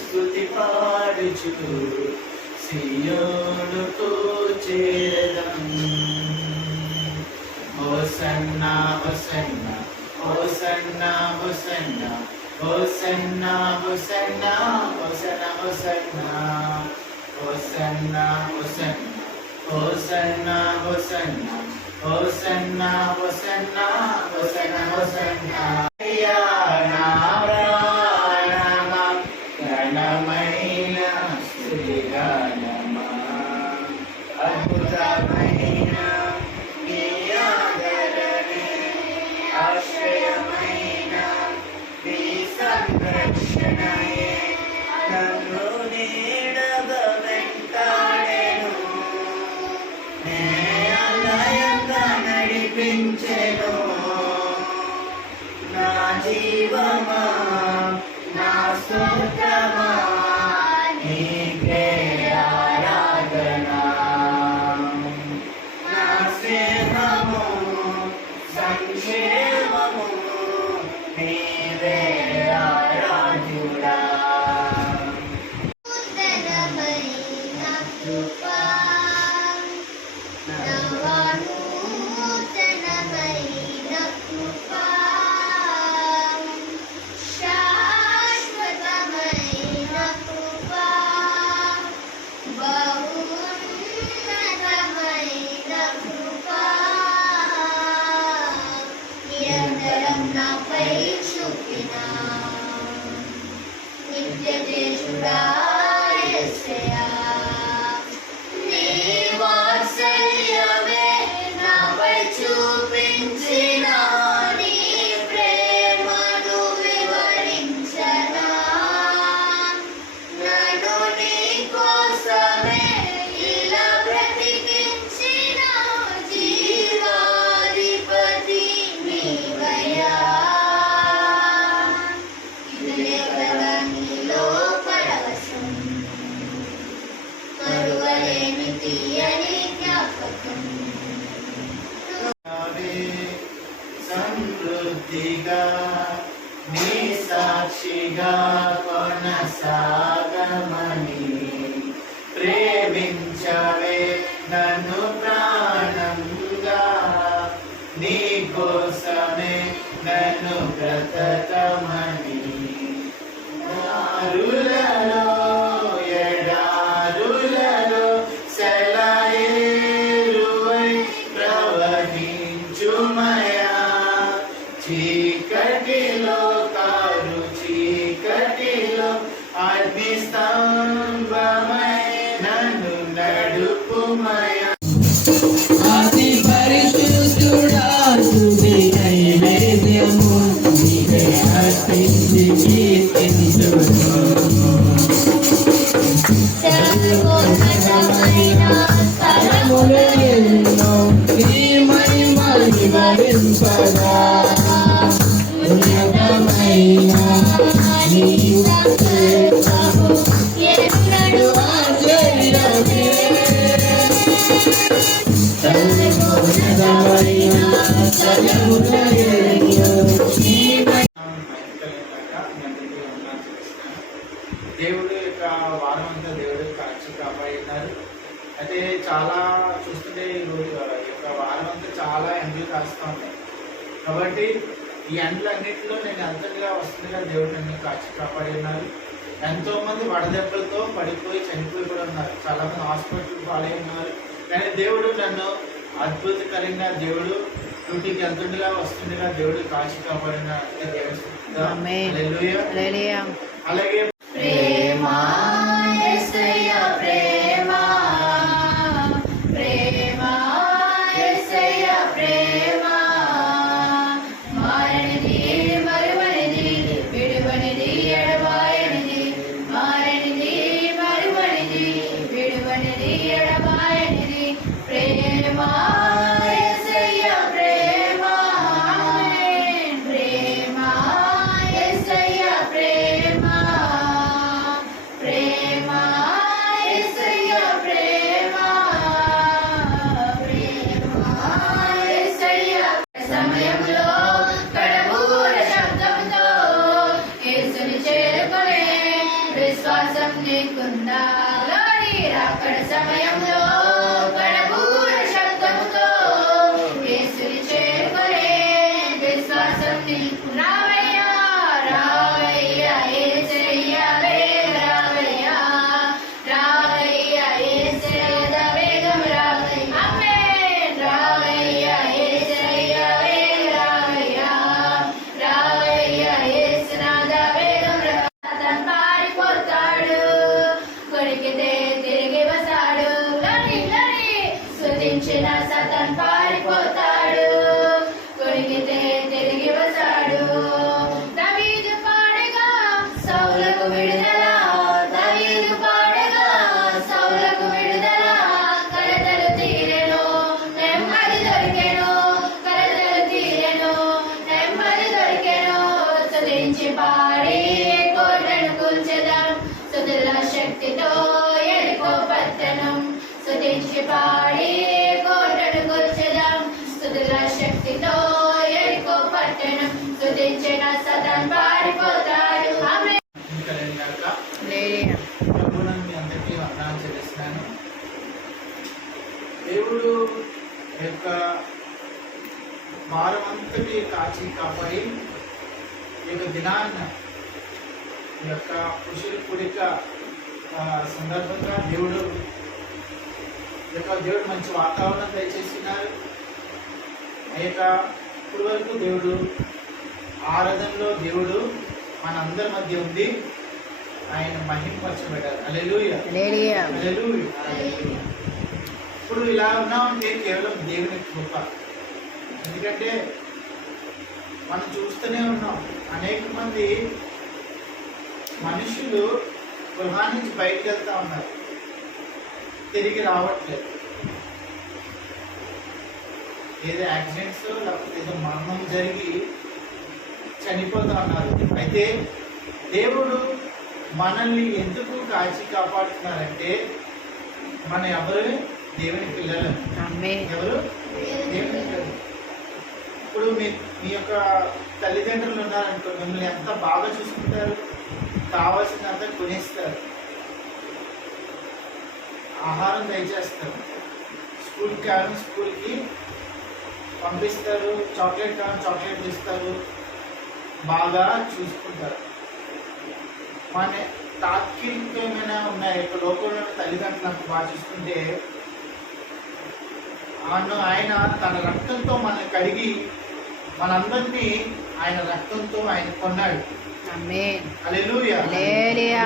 స్తుతి పాడుచు సియోనుకు చేరదం. హోసన్నా హోసన్నా హోసన్నా హోసన్నా హోసన్నా హోసన్నా హోసన్నా హోసన్నా హోసన్నా హోసన్నా హోసన్నా హోసన్నా హోసన్నా హోసన్నా హోసన్నా అద్భుతమైన నీ ఆదరణే, ఆశ్రయమైన నీ సంరక్షణయే నన్ను నీడగా వెంటాడెను, నే ఆలయంగా నడిపించెను. నా జీవమా నా స్తోత్రమా నీకే ఆరాధన. నా స్నేహము సంక్షేమము నీవే ఆరాధ్యుడా. సమృద్ధిగా నీ సాక్షిగా కొనసాగమని ప్రేమించవే నన్ను ప్రాణంగా, నీ కోసమే నన్ను బ్రతకమని. దారులలో ఎడారులలో సెలయేరువై ప్రవహించుమయా, చీకటిలో కారు చీకటిలో అగ్ని స్తంభమై నన్ను నడుపుమయా. అతి పరిశుద్ధుడా స్తుతి నైవేద్యము నీవే అర్పించి కీర్తించుము. సర్వోన్నతమైన స్థలములు ఎన్నో నీ మహిమలు వివరింపగా, ఉన్నతమైన నీ స్తోత్రము ఎన్నడూ ఆశ్చర్యమే. సర్వోన్నతమైన స్థలములు ఎన్నో నీ దేవుడు యొక్క వారం అంతా దేవుడు కాచి కాపాడినారు. అయితే చాలా చూస్తుంటే ఈ రోజు ఈ యొక్క వారం అంతా చాలా ఎండలు కాస్తూ ఉన్నాయి. కాబట్టి ఈ ఎండలన్నింటిలో నేను అంతగా వస్తుందిగా దేవుడు నన్ను కాచి కాపాడినారు. ఎంతో మంది వడదెబ్బలతో పడిపోయి చనిపోయి కూడా ఉన్నారు. చాలా మంది హాస్పిటల్ పాలై ఉన్నారు. కానీ దేవుడు నన్ను అద్భుతకరంగా దేవుడు డ్యూటీకి వెళ్తుండగా వస్తుండగా దేవుడు కాచి కాపాడిన ఆమేన్. హల్లెలూయా. హల్లెలూయా. అలాగే ప్రేమ యేసయ్య ప్రేమ ప్రేమ యేసయ్య ప్రేమ మారనిది మరువనిది విడువనిది ఎడబాయనిది మారనిది మరువనిది విడువనిది ఎడబాయనిది ప్రేమ యేసయ్య ప్రేమ ప్రేమ యేసయ్య ప్రేమ ప్రేమ యేసయ్య ప్రేమ ప్రేమ యేసయ్య సమయంలో కడబూర శబ్దంతో యేసుని చేరుకునే విశ్వాసం నీకుందా లోని రాకడ సమయంలో కడబూర శబ్దంతో యేసుని చేరుకునే విశ్వాసం నీకు రావయ్యా రావయ్యా యేసయ్య రావయ్యా రావయ్యా యేసయ్య వేగం రావయ్యా ఆమేన్ రావయ్యా యేసయ్య రావయ్యా రావయ్యా యేసునాథ వేగం సాతాను పారిపోతాడు కొరికితే తిరిగి వస్తాడు లోని స్తుతించిన సాతాను పారిపోతాడు కొరికితే తిరిగి వస్తాడు దావీదు పాడగా సౌలకు విడుదల దావీదు పాడగా సౌలకు విడుదల కలతలు తీరెను నెమ్మది దొరికెను కలతలు తీరెను నెమ్మది దొరికెను స్తుతించి పాడి కోటను కూల్చెదం స్తుతుల శక్తితో ఎరుకో పట్టణం స్తుతించి పాడి కోటను కూల్చెదం స్తుతుల శక్తితో ఎరుకో పట్టణం స్తుతించిన సతన్ పారిపోతాడు ఆమేన్. ఇంకా రెండు గంటల హల్లెలూయా. ప్రభువును మీ అందరికీ వందనాలు చెల్లిస్తున్నాను. దేవుడు యొక్క వారం అంతటి కాచి కాపాడి ఈ యొక్క దినాన్న ఈ యొక్క పురుషుల కూడిక సందర్భంగా దేవుడు మంచి వాతావరణం దయచేస్తున్నారు. ఆ యొక్క ఇప్పుడు వరకు దేవుడు ఆరాధనలో దేవుడు మనందరి మధ్య ఉండి ఆయన మహిమపరచబడ్డారు. హల్లెలూయా. హల్లెలూయా. హల్లెలూయా. ఇప్పుడు ఇలా ఉన్నామంటే కేవలం దేవుని కృప. ఎందుకంటే మనం చూస్తూనే ఉన్నాం అనేక మంది మనుషులు గృహాన్ని నుంచి బయటకు వెళ్తా ఉన్నారు, తిరిగి రావట్లేదు. ఏదో యాక్సిడెంట్స్ లేకపోతే ఏదో మరణం జరిగి చనిపోతా ఉన్నారు. అయితే దేవుడు మనల్ని ఎందుకు కాచి కాపాడుతున్నారంటే మన ఎవరు దేవుని పిల్లలు. ఆమేన్. ఎవరు దేవుని పిల్లలు. ఇప్పుడు మీ యొక్క తల్లిదండ్రులు ఉన్నారనుకో, మిమ్మల్ని ఎంత బాగా చూసుకుంటారు, కావాల్సినంత కొనిస్తారు, ఆహారం దయచేస్తారు, స్కూల్కి కావాలని స్కూల్కి పంపిస్తారు, చాక్లెట్ కావాలని చాక్లెట్లు ఇస్తారు, బాగా చూసుకుంటారు. మన తాత్కాలికమైన ఉన్నాయి యొక్క లోకంలో తల్లిదండ్రులు నాకు బాగా చూసుకుంటే ఆయన తన రక్తంతో మనల్ని కడిగి మనందరినీ ఆయన రక్తంతో ఆయన కొన్నాడు. ఆమేన్. హల్లెలూయా. హల్లెలూయా.